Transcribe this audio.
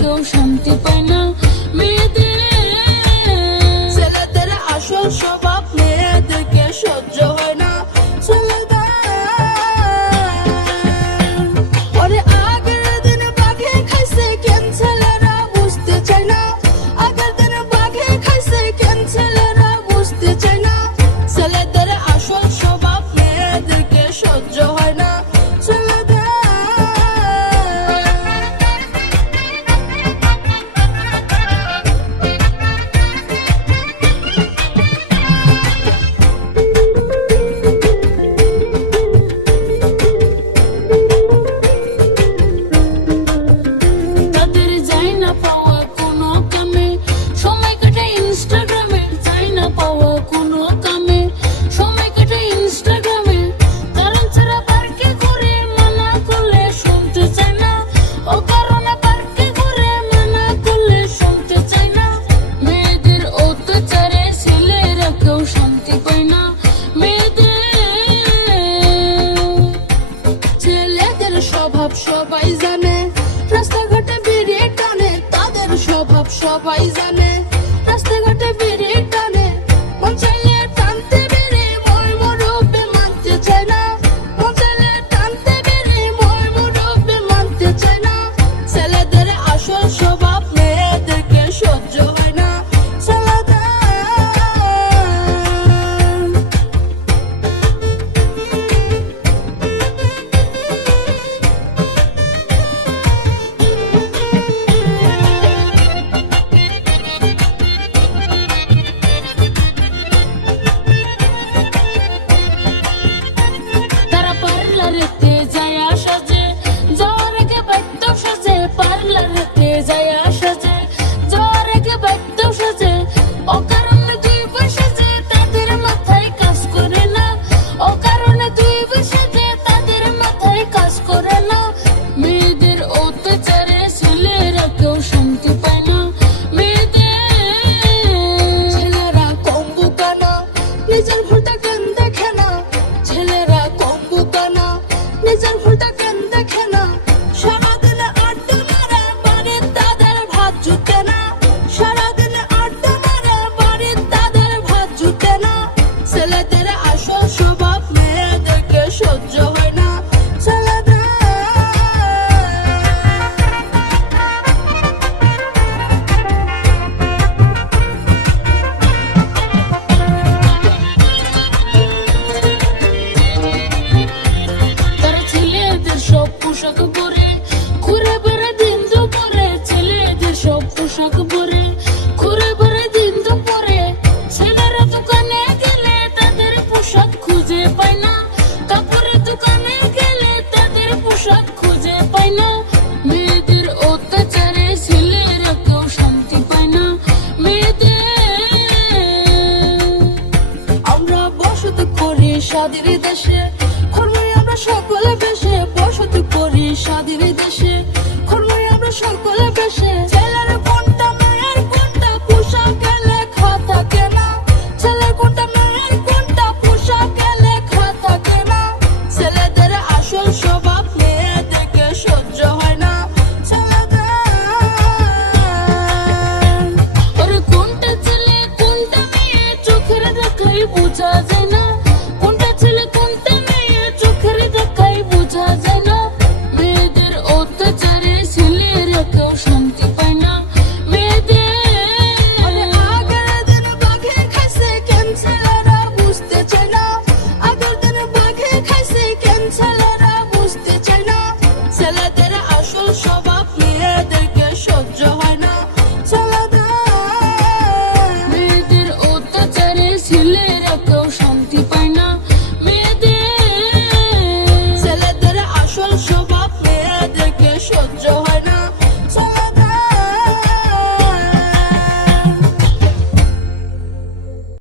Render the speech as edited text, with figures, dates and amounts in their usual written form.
কেউ শান্তি পায় না মেয়েদের। ছেলেদের আসল স্বভাব মেয়েদেরকে সহ্য হয় না ছেলেদের। ওরে আগের দিন বাঘে খাইছে কেন ছেলেরা বুঝতে চায় না। আগের দিন বাঘে খাইছে কেন ছেলেরা বুঝতে চায় না। ছেলেদের আসল স্বভাব মেয়েদেরকে সহ্য হয় না ছেলেদের। তাদের যায় না পাওয়া কোনো কামে সময় কাটায় ইনস্টাগ্রামে। যায় না পাওয়া কোনো কামে সময় কাটায় ইনস্টাগ্রামে। কারণ ছাড়া পার্কে ঘুরে মানা করলে শুনতে চায় না। ও কারণে পার্কে ঘুরে মানা করলে শুনতে চায় না। মেয়েদের অত্যাচারে ছেলেরা কেউ শান্তি পায় না মেয়েদের। ছেলেদের স্বভাব সবাই জানে, রাস্তাঘাটে বেরিয়ে টানে। তাদের স্বভাব সবাই জানে, রাস্তাঘাটে বেরিয়ে টানে। মন চাইলে টানতে বেরে মই মুরব্বে মানতে চায় না। মন চাইলে টানতে বেরে মই মুরব্বে মানতে চায় না। ছেলেদের আসল স্বভাব মেয়েদেরকে সহ্য হয় না ছেলেদের। তারা পার্লারেতে যায় সাজে, যাওয়ার আগে বাইকটাও সাজে। পার্লারেতে যায় সাজে, যাওয়ার আগে বাইকটাও সাজে। ও কারণে দুই পয়সা যে তাদের মাথায় কাজ করে না। ও কারণে দুই পয়সা যে তাদের মাথায় কাজ করে না। মেয়েদের অত্যাচারে ছেলেরা কেউ শান্তি পায় না মেয়েদের। ছেলেরা কম বোকা না, নিজের ভুলটা কেন দেখে না। ছেলেরা কম বোকা না, নিজের ভুলটা কেন দেখে না। সারাদিনে আড্ডা মারে বাড়ির তাদের ভাত জুটে না। সারাদিনে আড্ডা মারে বাড়ির তাদের ভাত জুটে না। ছেলেদের আসল স্বভাব মেয়েদেরকে সহ্য হয় না ছেলেদের। তারা ছেলেদের সব পোশাক পরে ঘুরে বেড়ে দিন দুপুরে। ছেলেদের সব পোশাক পরে ঘুরে বেড়ে দিন দুপুরে। ছেলেরা দোকানে গেলে তাদের পোশাক খুঁজে পায় না। কাপড়ের দোকানে গেলে তাদের পোশাক খুঁজে পায় না। মেয়েদের অত্যাচারে ছেলেরা কেউ শান্তি পায় না মেয়েদের। আমরা বসতি করি স্বাধীন দেশে, কর্মই আমরা সকলে বেশে। বসতি করি স্বাধীন দেশে, কর্মই আমরা সকলে বেশে।